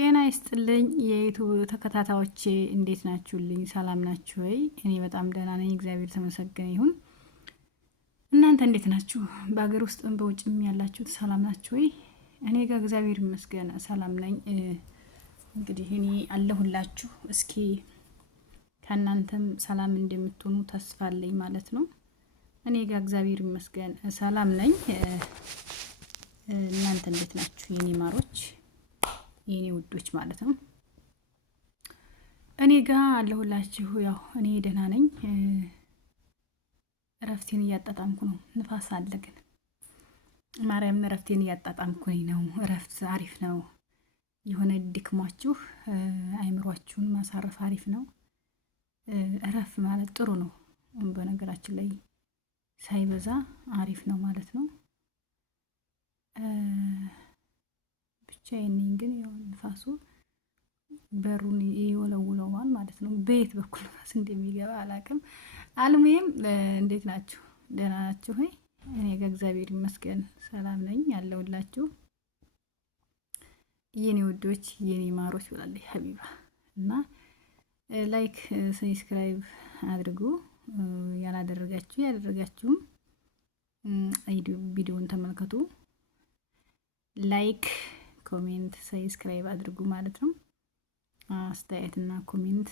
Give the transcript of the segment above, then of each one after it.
ጤና ይስጥልኝ የዩቱብ ተከታታዮቼ እንዴት ናችሁልኝ? ሰላም ናችሁ ወይ? እኔ በጣም ደህና ነኝ፣ እግዚአብሔር የተመሰገነ ይሁን። እናንተ እንዴት ናችሁ? በሀገር ውስጥም በውጭም ያላችሁት ሰላም ናችሁ ወይ? እኔ ጋር እግዚአብሔር ይመስገን ሰላም ነኝ። እንግዲህ እኔ አለሁላችሁ። እስኪ ከእናንተም ሰላም እንደምትሆኑ ተስፋ አለኝ ማለት ነው። እኔ ጋር እግዚአብሔር ይመስገን ሰላም ነኝ። እናንተ እንዴት ናችሁ የኔ ማሮች፣ የኔ ውዶች ማለት ነው? እኔ ጋር አለሁላችሁ። ያው እኔ ደህና ነኝ። እረፍቴን እያጣጣምኩ ነው። ንፋስ አለ ግን ማርያምን እረፍቴን እያጣጣምኩኝ ነው። እረፍት አሪፍ ነው። የሆነ ድክሟችሁ አይምሯችሁን ማሳረፍ አሪፍ ነው። እረፍ ማለት ጥሩ ነው። በነገራችን ላይ ሳይበዛ አሪፍ ነው ማለት ነው። ብቻዬን ነኝ ግን ያው ንፋሱ በሩን ይወለውለዋል ማለት ነው። በየት በኩል ንፋስ እንደሚገባ አላውቅም። አልሙዬም እንዴት ናችሁ? ደህና ናችሁ ሆይ? እኔ ጋር እግዚአብሔር ይመስገን ሰላም ነኝ ያለሁላችሁ የኔ ውዶች የኔ ማሮች ብላለች ሀቢባ። እና ላይክ ሰብስክራይብ አድርጉ፣ ያላደረጋችሁ ያደረጋችሁም ቪዲዮውን ተመልከቱ። ላይክ ኮሜንት ሰብስክራይብ አድርጉ ማለት ነው። አስተያየትና ኮሜንት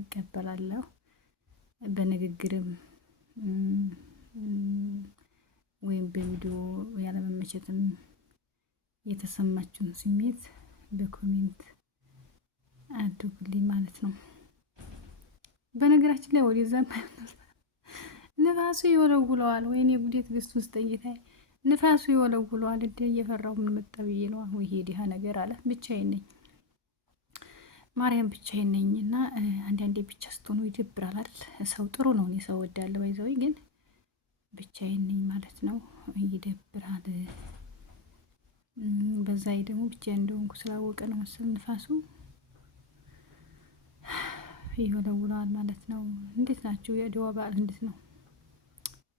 እቀበላለሁ። በንግግርም ወይም በቪዲዮ ያለመመቸትም የተሰማችሁን ስሜት በኮሜንት አድርጉልኝ ማለት ነው። በነገራችን ላይ ወደዛ ንፋሱ ይወለውለዋል። ወይኔ ጉዴት ግስት ውስጥ ጠይታይ ንፋሱ ይወለውለዋል። እንደ እየፈራው ምን መጣ ብዬ ነው። ወይ ዲሃ ነገር አለ። ብቻዬን ነኝ ማርያም፣ ብቻዬን ነኝ። እና አንዳንዴ ብቻ ስትሆኑ ይደብራል አይደል? ሰው ጥሩ ነው። እኔ ሰው ወዳለሁ ባይዘው፣ ግን ብቻዬን ነኝ ማለት ነው። ይደብራል። በዛ ደግሞ ብቻዬን እንደሆንኩ ስላወቀ ነው መሰል ንፋሱ ይወለውለዋል ማለት ነው። እንዴት ናችሁ? የአድዋ በዓል እንዴት ነው?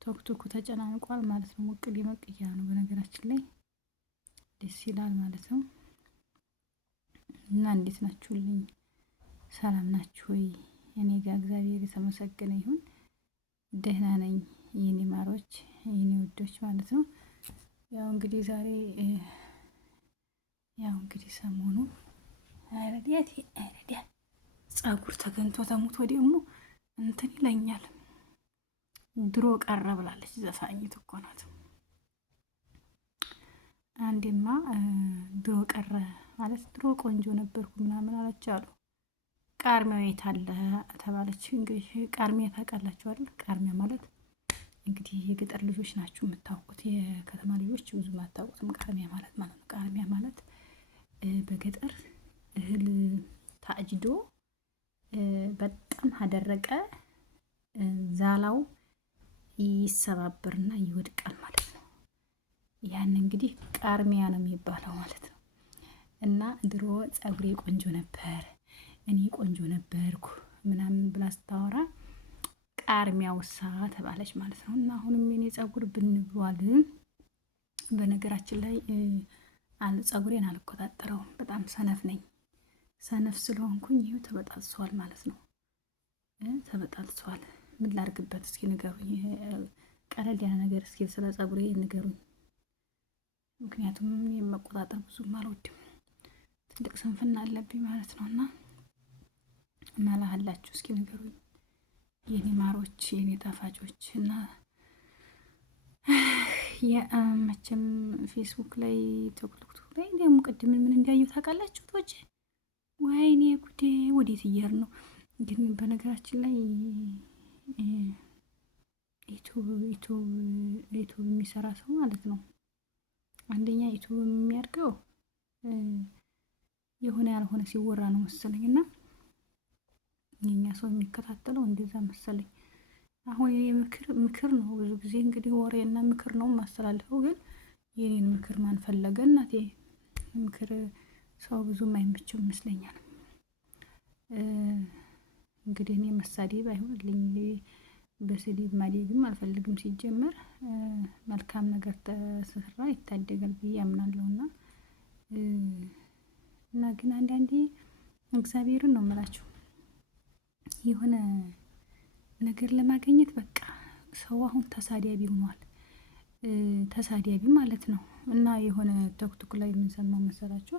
ቶክቶኩ ተጨናንቋል ማለት ነው። ሞቅ ሊሞቅ እያለ ነው። በነገራችን ላይ ደስ ይላል ማለት ነው። እና እንዴት ናችሁልኝ? ሰላም ናችሁ ወይ? እኔ ጋር እግዚአብሔር የተመሰገነ ይሁን ደህና ነኝ የኔ ማሮች፣ የኔ ውዶች ማለት ነው። ያው እንግዲህ ዛሬ ሰሞኑ አይረዲያት ጸጉር ተገንቶ ተሙቶ ደግሞ እንትን ይለኛል። ድሮ ቀረ ብላለች ዘፋኝት እኮ ናት። አንዴማ ድሮ ቀረ ማለት ድሮ ቆንጆ ነበርኩ ምናምን አለች አሉ። ቃርሚያው የት አለ ተባለች። እንግዲህ ቃርሚያ ታውቃላችሁ አይደል? ቃርሚያ ማለት እንግዲህ የገጠር ልጆች ናችሁ የምታውቁት፣ የከተማ ልጆች ብዙ አታውቁትም። ቃርሚያ ማለት ነው። ቃርሚያ ማለት በገጠር እህል ታጭዶ በጣም አደረቀ ዛላው ይሰባበርና ይወድቃል ማለት ነው። ያን እንግዲህ ቃርሚያ ነው የሚባለው ማለት ነው። እና ድሮ ጸጉሬ ቆንጆ ነበር፣ እኔ ቆንጆ ነበርኩ ምናምን ብላ ስታወራ ቃርሚያ ውሳ ተባለች ማለት ነው። እና አሁንም የኔ ጸጉር ብንብሏል። በነገራችን ላይ ጸጉሬን አልቆጣጠረውም። በጣም ሰነፍ ነኝ። ሰነፍ ስለሆንኩኝ ይኸው ተበጣጥሷል ማለት ነው። ተበጣጥሷል። ምን ላድርግበት? እስኪ ንገሩኝ። ቀለል ያለ ነገር እስኪ ስለ ጸጉሬ ንገሩኝ። ምክንያቱም የመቆጣጠር ብዙም አልወድም። ትልቅ ስንፍና አለብኝ ማለት ነው። እና መላ አላችሁ? እስኪ ንገሩኝ የኔ ማሮች፣ የኔ ጣፋጮች። እና መቼም ፌስቡክ ላይ ቲክቶክ ላይ ደግሞ ቅድም ምን እንዲያየው ታውቃላችሁ? ቶች ወይኔ ጉዴ! ወዴት እየሄድን ነው? ግን በነገራችን ላይ ዩቱብ የሚሰራ ሰው ማለት ነው። አንደኛ ዩቱብ የሚያድገው የሆነ ያልሆነ ሲወራ ነው መሰለኝ። እና የኛ ሰው የሚከታተለው እንደዛ መሰለኝ። አሁን የኔ ምክር ነው። ብዙ ጊዜ እንግዲህ ወሬና ምክር ነው ማስተላልፈው። ግን የኔን ምክር ማን ፈለገ? እናቴ ምክር ሰው ብዙም አይመቸው ይመስለኛል። እንግዲህ እኔ መሳደብ አይሆንልኝ። በስድብ ማደግም አልፈልግም። ሲጀመር መልካም ነገር ተሰራ ይታደጋል ብዬ አምናለሁና እና ግን አንዳንዴ እግዚአብሔርን ነው የምላችሁ የሆነ ነገር ለማግኘት በቃ ሰው አሁን ተሳዳቢ ሆኗል። ተሳዳቢ ማለት ነው። እና የሆነ ቶክቶክ ላይ የምንሰማው መሰላችሁ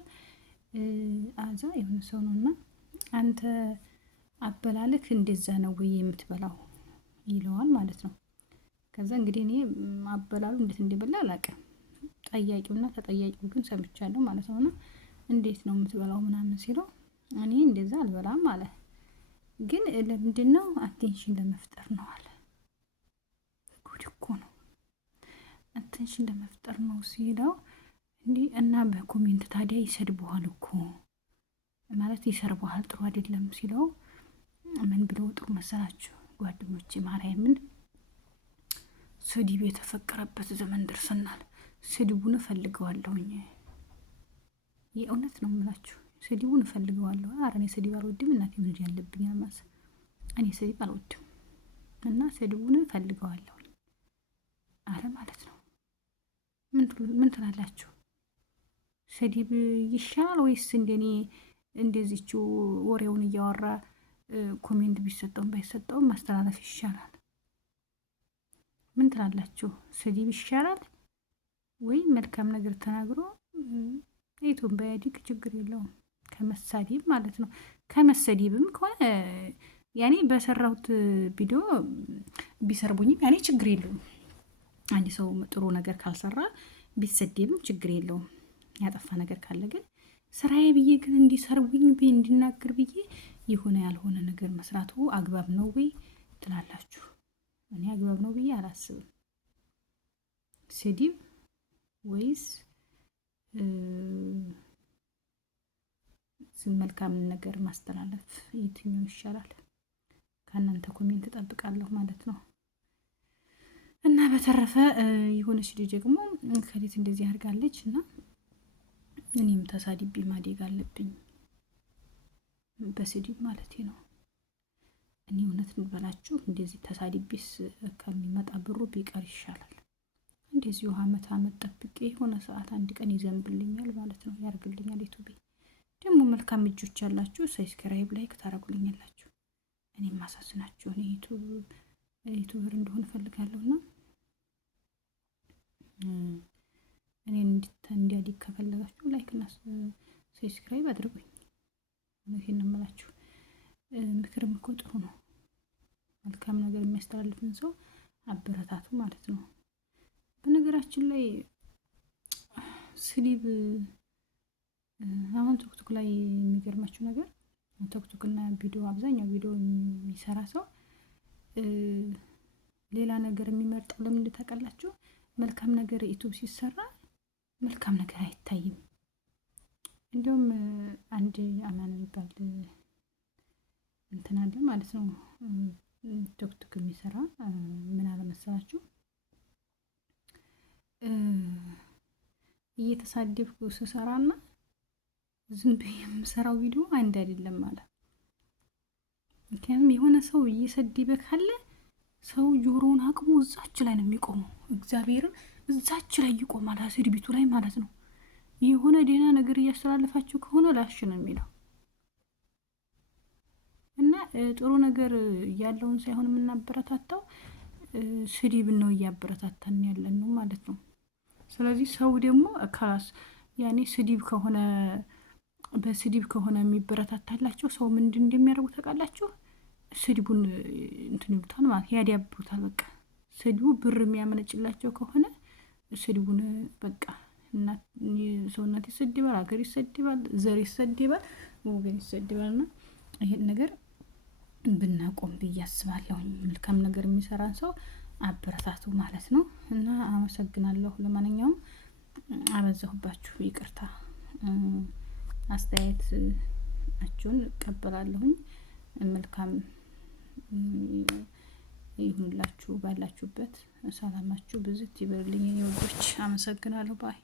አዛ የሆነ ሰው ነው እና አንተ አበላልክ እንደዛ ነው ወይ የምትበላው ይለዋል ማለት ነው። ከዛ እንግዲህ እኔ አበላሉ እንዴት እንደበላ አላውቅም። ጠያቂውና ተጠያቂው ግን ሰምቻለሁ ማለት ነው። እና እንዴት ነው የምትበላው ምናምን ሲለው እኔ እንደዛ አልበላም አለ። ግን ለምንድነው አቴንሽን ለመፍጠር ነው አለ። ጉድ እኮ ነው። አቴንሽን ለመፍጠር ነው ሲለው እንዲህ እና በኮሜንት ታዲያ ይሰድቡሃል እኮ ማለት ይሰርቡሃል፣ ጥሩ አይደለም ሲለው ምን ብለው ጥሩ መሰላችሁ ጓደኞቼ? ማርያምን ስድብ የተፈቀረበት ዘመን ደርሰናል። ስድቡን እፈልገዋለሁኝ። የእውነት ነው የምላችሁ፣ ስድቡን እፈልገዋለሁ። ኧረ እኔ ስድብ አልወድም እናቴ ምን ያለብኝ አልማዝ፣ እኔ ስድብ አልወድም እና ስድቡን እፈልገዋለሁ አለ ማለት ነው። ምን ትላላችሁ? ስድብ ይሻላል ወይስ እንደኔ እንደዚችው ወሬውን እያወራ ኮሜንት ቢሰጠውም ባይሰጠውም ማስተላለፍ ይሻላል? ምን ትላላችሁ? ስድብ ይሻላል ወይ መልካም ነገር ተናግሮ ዩቱብ ባያድግ ችግር የለውም ከመሳደብ ማለት ነው። ከመሰደብም ከሆነ ያኔ በሰራሁት ቪዲዮ ቢሰርቡኝም ያኔ ችግር የለውም። አንድ ሰው ጥሩ ነገር ካልሰራ ቢሰደብም ችግር የለውም። ያጠፋ ነገር ካለ ግን ስራዬ ብዬ ግን እንዲሰርቡኝ ብዬ እንዲናገር ብዬ የሆነ ያልሆነ ነገር መስራቱ አግባብ ነው ወይ ትላላችሁ? እኔ አግባብ ነው ብዬ አላስብም። ስድብ ወይስ መልካም ነገር ማስተላለፍ የትኛው ይሻላል? ከእናንተ ኮሜንት እጠብቃለሁ ማለት ነው። እና በተረፈ የሆነች ልጅ ደግሞ ከሌት እንደዚህ አድርጋለች እና እኔም ተሳድቤ ማደግ አለብኝ በስድብ ማለት ነው። እኔ እውነት እንበላችሁ እንደዚህ ተሳድቤስ ከሚመጣ ብሩ ቢቀር ይሻላል። እንደዚሁ አመት ጠብቄ የሆነ ሰዓት አንድ ቀን ይዘንብልኛል ማለት ነው፣ ያርግልኛል። ዩቱቤ ደግሞ መልካም እጆች ያላችሁ ሰብስክራይብ ላይክ ታደርጉልኛላችሁ። እኔም ማሳስናችሁ እኔ ዩቱበር እንደሆነ እፈልጋለሁና እኔን እንዲያድግ ከፈለጋችሁ ላይክ እና ሰብስክራይብ አድርጉኝ። ይሄን ነው የምላችሁ። ምክርም እኮ ጥሩ ነው። መልካም ነገር የሚያስተላልፍን ሰው አበረታቱ ማለት ነው። በነገራችን ላይ ስድብ አሁን ቶክቶክ ላይ የሚገርማችሁ ነገር ቶክቶክ እና ቪዲዮ አብዛኛው ቪዲዮ የሚሰራ ሰው ሌላ ነገር የሚመርጠው ለምን ታውቃላችሁ? መልካም ነገር ዩቱብ ሲሰራ መልካም ነገር አይታይም። እንዲሁም አንድ አማን የሚባል እንትን አለ ማለት ነው ቶክቶክ የሚሰራ ምን አለ መሰላችሁ እየተሳደብኩ ስሰራና ዝም ብዬ የምሰራው ቪዲዮ አንድ አይደለም ማለት። ምክንያቱም የሆነ ሰው እየሰደበ ካለ ሰው ጆሮውን አቅሙ እዛች ላይ ነው የሚቆመው። እግዚአብሔርን እዛች ላይ ይቆማል፣ አስርቢቱ ላይ ማለት ነው። የሆነ ደህና ነገር እያስተላለፋችሁ ከሆነ ላሽ ነው የሚለው እና ጥሩ ነገር ያለውን ሳይሆን የምናበረታታው ስድብ ነው እያበረታታን ያለን ነው ማለት ነው። ስለዚህ ሰው ደግሞ ካስ ያኔ ስድብ ከሆነ በስድብ ከሆነ የሚበረታታላቸው ሰው ምንድን እንደሚያደርጉ ታውቃላችሁ? ስድቡን እንትን ይሉታል ማለት ያዳብሩታል። በቃ ስድቡ ብር የሚያመነጭላቸው ከሆነ ስድቡን በቃ እና ሰውነት ይሰድባል፣ ሀገር ይሰድባል፣ ዘር ይሰድባል፣ ወገን ይሰድባል። እና ይሄን ነገር ብናቆም ብዬ አስባለሁ። መልካም ነገር የሚሰራን ሰው አበረታቱ ማለት ነው። እና አመሰግናለሁ። ለማንኛውም አበዛሁባችሁ፣ ይቅርታ። አስተያየታችሁን እቀበላለሁኝ። መልካም ይሁንላችሁ። ባላችሁበት ሰላማችሁ ብዝት ይበልልኝ። የወዶች አመሰግናለሁ ባይ